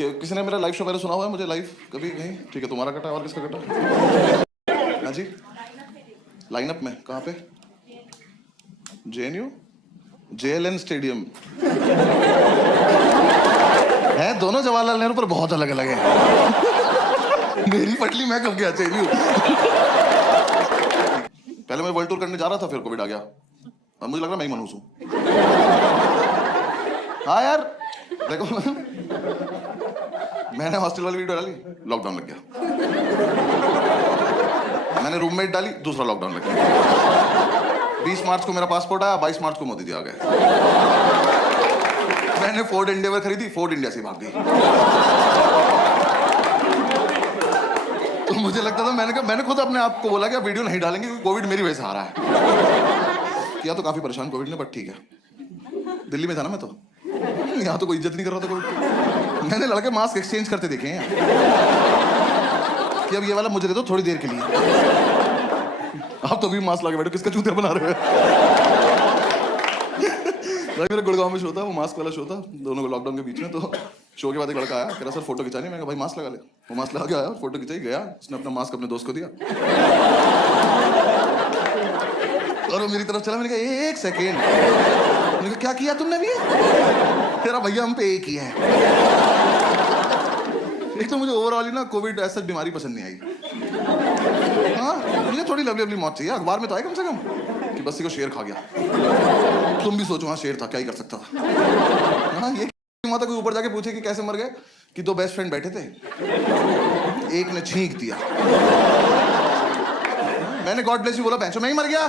किसी ने मेरा लाइव शो पहले सुना हुआ है मुझे लाइव कभी कहीं? ठीक है, तुम्हारा कटा और किसका कटा? हाँ जी, लाइनअप में कहाँ पे? JNU JLN स्टेडियम है, दोनों जवाहरलाल नेहरू पर बहुत अलग अलग है। मेरी पटली मैं कब गया JNU? पहले मैं वर्ल्ड टूर करने जा रहा था, फिर कोविड आ गया और मुझे लग रहा मैं ही मनहूस हूँ। हाँ यार देखो, मैंने हॉस्टल वाली वीडियो डाली, लॉकडाउन लग गया। मैंने रूममेट डाली, दूसरा लॉकडाउन लग गया। 20 मार्च को मेरा पासपोर्ट आया, 22 मार्च को मोदी जी आ गए। मैंने फोर्ड एंडेवर खरीदी, फोर्ड इंडिया से भाग गई। तो मुझे लगता था, मैंने खुद अपने आप को बोला कि अब वीडियो नहीं डालेंगे क्योंकि कोविड मेरी वजह से आ रहा है। किया तो काफी परेशान कोविड ने, बट ठीक है। दिल्ली में था ना मैं, तो यहाँ तो कोई इज्जत नहीं कर रहा था कोविड। मैंने लड़के मास्क एक्सचेंज करते देखे हैं कि अब ये वाला मुझे दे दो थोड़ी देर के लिए। आप तो भी मास्क लगा बैठो, किसका चूतिया बना रहे हो? मेरा गुड़गांव में शो था, वो मास्क वाला शो था, दोनों को लॉकडाउन के बीच में। तो शो के बाद एक लड़का आया, कह रहा सर फोटो खिंचानी। मैं कहा भाई मास्क लगा ले। वो मास्क लगा के आया, फोटो खिंचाई, गया, उसने अपना मास्क अपने दोस्त को दिया और वो मेरी तरफ चला। मैंने कहा एक सेकेंड, मैंने कहा क्या किया तुमने भी? तेरा भैया हम पे एक ही है। एक तो मुझे ओवरऑल ना कोविड ऐसा बीमारी पसंद नहीं आई। हाँ, मुझे थोड़ी लवली लवली मौत चाहिए। अखबार में तो आए कम से कम कि बस्सी को शेर खा गया। तुम भी सोचो, हाँ शेर था, क्या ही कर सकता था। हाँ, ये माता कोई ऊपर जाके पूछे कि कैसे मर गए, कि दो बेस्ट फ्रेंड बैठे थे, एक ने छींक दिया। मैंने गॉड ब्लेस यू बोला, बेंचो मैं ही मर गया।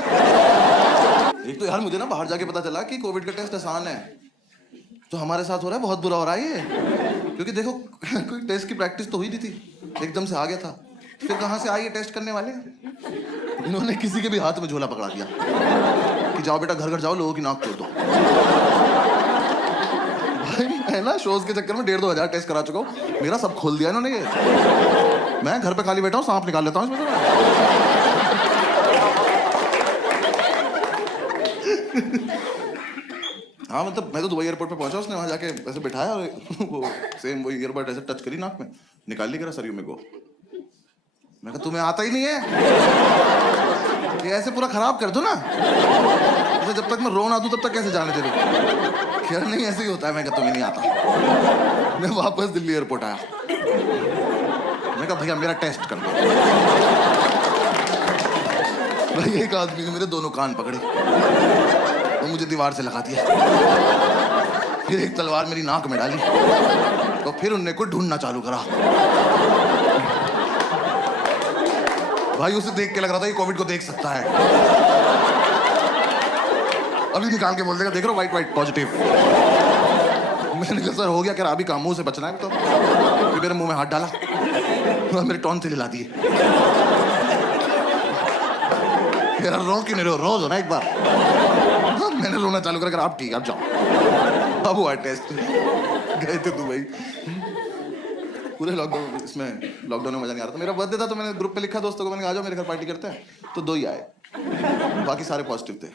एक तो यार मुझे ना बाहर जाके पता चला कि कोविड का टेस्ट आसान है, तो हमारे साथ हो रहा है बहुत बुरा हो रहा है ये। क्योंकि देखो कोई टेस्ट की प्रैक्टिस तो हुई नहीं थी, एकदम से आ गया था। फिर कहाँ से आए ये टेस्ट करने वाले? इन्होंने किसी के भी हाथ में झोला पकड़ा दिया कि जाओ बेटा घर घर जाओ, लोगों की नाक तोड़ दो। भाई मैं ना शोज के चक्कर में 1,5-2 हजार टेस्ट करा चुका हूँ। मेरा सब खोल दिया इन्होंने ये। मैं घर पे खाली बैठा हूँ, सांप निकाल लेता हूँ इसमें हाँ मतलब मैं तो दुबई एयरपोर्ट पे पहुंचा, उसने वहां जाके ऐसे बिठाया और वो सेम वो ईयरबड ऐसे टच करी नाक में, निकाल ली, करा सर यू में गो। मैं कहा तुम्हें आता ही नहीं है, ये ऐसे पूरा खराब कर दो ना, जैसे जब तक मैं रो ना दूं तब तक कैसे जाने दे रहे? खैर नहीं, ऐसे ही होता है। मैं कहा तुम्हें नहीं आता। मैं वापस दिल्ली एयरपोर्ट आया, मैं कहा भैया मेरा टेस्ट कर दो। भाई एक आदमी ने मेरे दोनों कान पकड़े, वो मुझे दीवार से लगा दिया, फिर एक तलवार मेरी नाक में डाली, तो फिर उनने को ढूंढना चालू करा। भाई उसे देख के लग रहा था ये कोविड को देख सकता है, अभी निकाल के बोल देगा देख रहे हो वाइट वाइट पॉजिटिव। मैंने कहा सर हो गया, कह रहा अभी काम मुंह से बचना है। तो फिर मेरे मुंह में हाथ डाला और मेरे टॉन से हिला दिए। यार रो क्यों नहीं रहे हो, रोज हो ना एक बार। मैंने रोना चालू कर, आप ठीक है आप जाओ। अब हुआ टेस्ट, गए थे दुबई। पूरे लॉकडाउन इसमें लॉकडाउन में मजा नहीं आ रहा था। मेरा बर्थडे था तो मैंने ग्रुप पे लिखा दोस्तों को, मैंने कहा आ जाओ मेरे घर पार्टी करते हैं। तो 2 ही आए, बाकी सारे पॉजिटिव थे।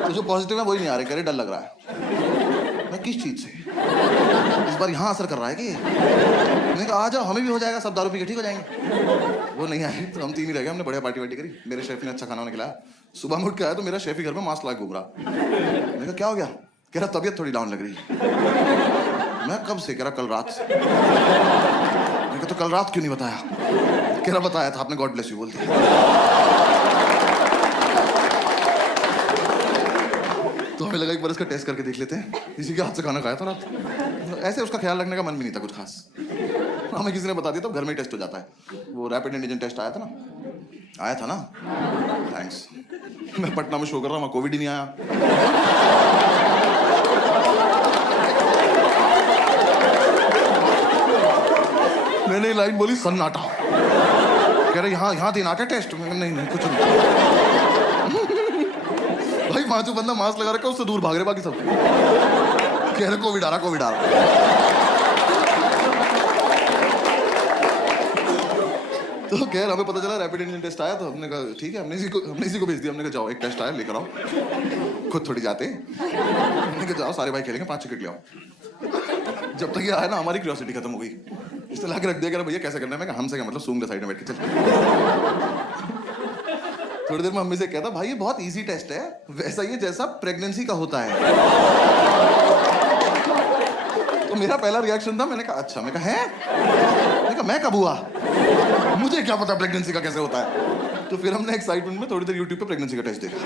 तो जो पॉजिटिव है वही नहीं आ रहे, कह रहे डर लग रहा है। मैं किस चीज से? इस बार यहाँ असर कर रहा है कि? मैंने कहा आ जाओ हमें भी हो जाएगा, सब दारू पी के ठीक हो जाएंगे। वो नहीं आए तो हम 3 ही रह गए। हमने बढ़िया पार्टी वार्टी करी, मेरे शेफ ने अच्छा खाना वाना खिलाया। सुबह में उठ के आया तो मेरा शेफ ही घर में मास्क लगा घूम रहा। मैंने कहा क्या हो गया? कह रहा तबीयत थोड़ी डाउन लग रही है। मैं कब से? कह रहा कल रात से। मैंने कहा तो कल रात क्यों नहीं बताया? कह रहा बताया था आपने गॉड ब्लेस यू बोल दिया। तो हमें लगा एक बार इसका टेस्ट करके देख लेते हैं। इसी के हाथ से खाना खाया था रात। ऐसे उसका ख्याल रखने का मन भी नहीं था कुछ खास। हमें किसी ने बता दिया तो घर में ही टेस्ट हो जाता है। वो रैपिड एंटीजन टेस्ट आया था ना? थैंक्स। मैं पटना में शो कर रहा हूँ, वहाँ कोविड ही नहीं आया। मैंने लाइन बोली सन्नाटा। कह रहे यहाँ देना क्या टेस्ट? नहीं कुछ नहीं। भाई वहां जो बंदा मास्क लगा रखा उससे दूर भाग रहे बाकी सब। कह रहे कोविड आ रहा। तो खैर हमें पता चला रैपिड एंटीजन टेस्ट आया, तो हमने कहा ठीक है, हमने इसी को भेज दिया। हमने कहा जाओ एक टेस्ट आया लेकर आओ, खुद थोड़ी जाते। हमने कहा जाओ सारे भाई खेलेंगे, 5 विकेट ले आओ। जब तक ये आया ना हमारी क्यूरियोसिटी खत्म हो गई। इसने लाके रख दिया, कह रहा भैया कैसे करना है? मैं कहा हमसे क्या मतलब, सूंघ ले साइड में बैठ के चल। थोड़ी देर में मम्मी से कहता भाई ये बहुत इजी टेस्ट है, वैसा ही है जैसा प्रेगनेंसी का होता है। तो मेरा पहला रिएक्शन था, मैंने कहा अच्छा। मैं कहा है? मैंने कहा मैं कब हुआ? मुझे क्या पता प्रेगनेंसी का कैसे होता है। तो फिर हमने एक्साइटमेंट में थोड़ी देर यूट्यूब पे प्रेगनेंसी का टेस्ट देखा।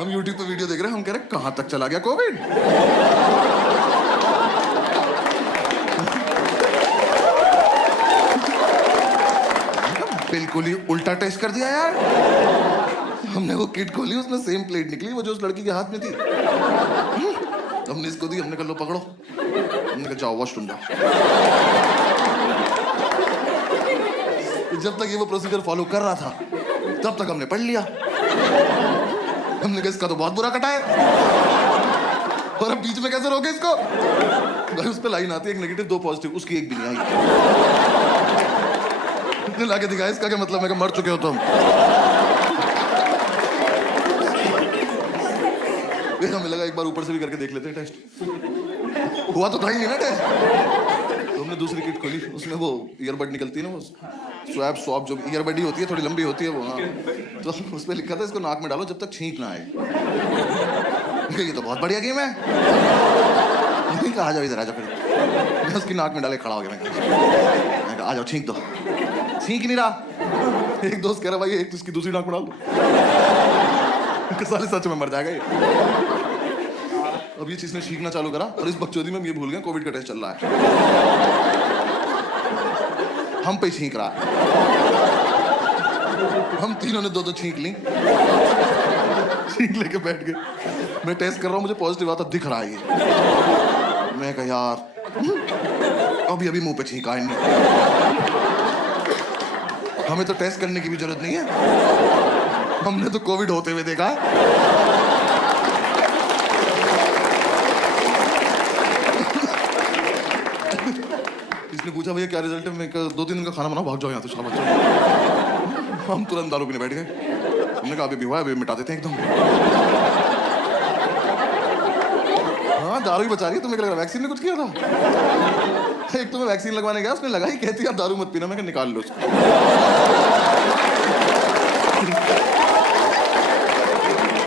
हम यूट्यूब पे वीडियो देख रहे हैं, हम कह रहे कहां तक चला गया कोविड। बिल्कुल ही उल्टा टेस्ट कर दिया यार। हमने वो किट खोली, उसमें सेम प्लेट निकली वो जो उस लड़की के हाथ में थी। हमने इसको दी, हमने कहा लो पकड़ो। हमने कहा जाओ वॉशरूम जाओ। जब तक ये वो प्रोसीजर फॉलो कर रहा था तब तक हमने पढ़ लिया। हमने कहा इसका तो बहुत बुरा कटा है, और अब बीच में कैसे रोके इसको? भाई उस पे लाइन आती है, एक नेगेटिव दो पॉजिटिव, उसकी एक भी नहीं आई। इसने लाके दिखाया इसका क्या मतलब? मैं कहा मर चुके हो तुम। फिर हमें लगा एक बार ऊपर से भी करके देख लेते हैं टेस्ट। हुआ तो था ही नहीं ना टेस्ट। तो हमने दूसरी किट खोली, उसमें वो ईयरबड निकलती है ना, वो स्वैब स्वॉप जो ईयरबड ही होती है, थोड़ी लंबी होती है वो। हाँ, तो उस पर लिखा था इसको नाक में डालो जब तक छींक ना आए। ये तो बहुत बढ़िया गेम है। मैंने कहा आ जाओ इधर आ जाओ। फिर मैं उसकी नाक में डाले खड़ा हो गया। मैं कहा आ जाओ छींक दो। छींक नहीं रहा। एक दोस्त कह रहा भाई एक तो इसकी दूसरी नाक में डाल दो। साले सच में मर जाएगा ये। अब ये चीज ने छींकना चालू करा, और इस बकचोदी में हम ये भूल गए कोविड का टेस्ट चल रहा है। हम पे छींक रहा है। हम तीनों ने दो दो छींक ली, छींक लेके बैठ गए। मैं टेस्ट कर रहा हूँ, मुझे पॉजिटिव आता दिख रहा है ये। मैं कहा यार अभी अभी मुंह पे छींक आए नहीं, हमें तो टेस्ट करने की भी जरूरत नहीं है, हमने तो कोविड होते हुए देखा है। इसने पूछा भैया क्या रिजल्ट है? मैं 2-3 दिन का खाना बनाओ, भाग जाओ यहाँ से शाबाश। हम तुरंत दारू पीने बैठ गए। हमने कहा अभी भी हुआ है, अभी मिटा देते हैं एकदम। हाँ दारू ही बचा रही है। तुम्हें क्या लग रहा वैक्सीन ने कुछ किया था? एक तो मैं वैक्सीन लगवाने गया, उसने लगाई, कहती है आप दारू मत पीना। मैं कहा निकाल लो उसको।